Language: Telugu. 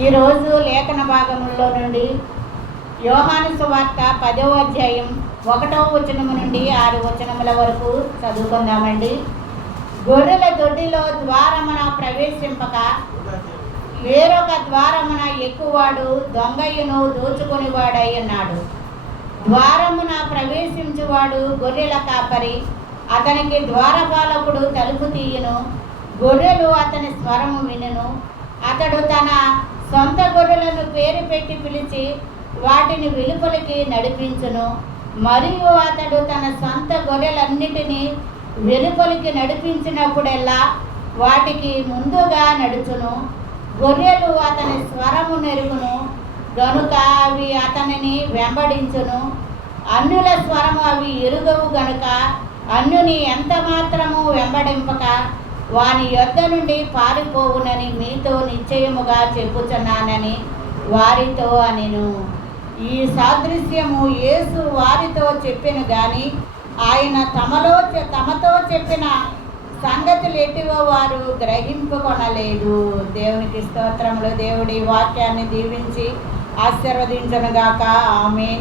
ఈరోజు లేఖన భాగంలో నుండి యోహాను సువార్త 10వ అధ్యాయం 1వ వచనము నుండి 6 వచనముల వరకు చదువుకుందామండి. గొర్రెల దొడ్డిలో ద్వారమున ప్రవేశింపక వేరొక ద్వారమున ఎక్కువాడు దొంగయ్యను దోచుకొనివాడై ఉన్నాడు. ద్వారమున ప్రవేశించువాడు గొర్రెల కాపరి, అతనికి ద్వారపాలకుడు తలుపు తీయును. గొర్రెలు అతని స్వరము వినును. అతడు తన సొంత గొర్రెలను పేరు పెట్టి పిలిచి వాటిని వెలుపలికి నడిపించును. మరియు అతడు తన సొంత గొర్రెలన్నిటినీ వెలుపలికి నడిపించినప్పుడెల్లా వాటికి ముందుగా నడుచును. గొర్రెలు అతని స్వరము నెరుగును గనుక అవి అతనిని వెంబడించును. అన్యుల స్వరము అవి ఎరుగవు గనుక అన్యుని ఎంత మాత్రము వెంబడింపక వాని యొద్ద నుండి పారిపోవునని మీతో నిశ్చయముగా చెప్పుచున్నానని వారితో అనెను. ఈ సాదృశ్యము యేసు వారితో చెప్పెను గాని ఆయన తమతో చెప్పిన సంగతులు ఎటువో వారు గ్రహింపుకొనలేదు. దేవునికి స్తోత్రములు. దేవుడి వాక్యాన్ని దీవించి ఆశీర్వదించునుగాక. ఆమేన్.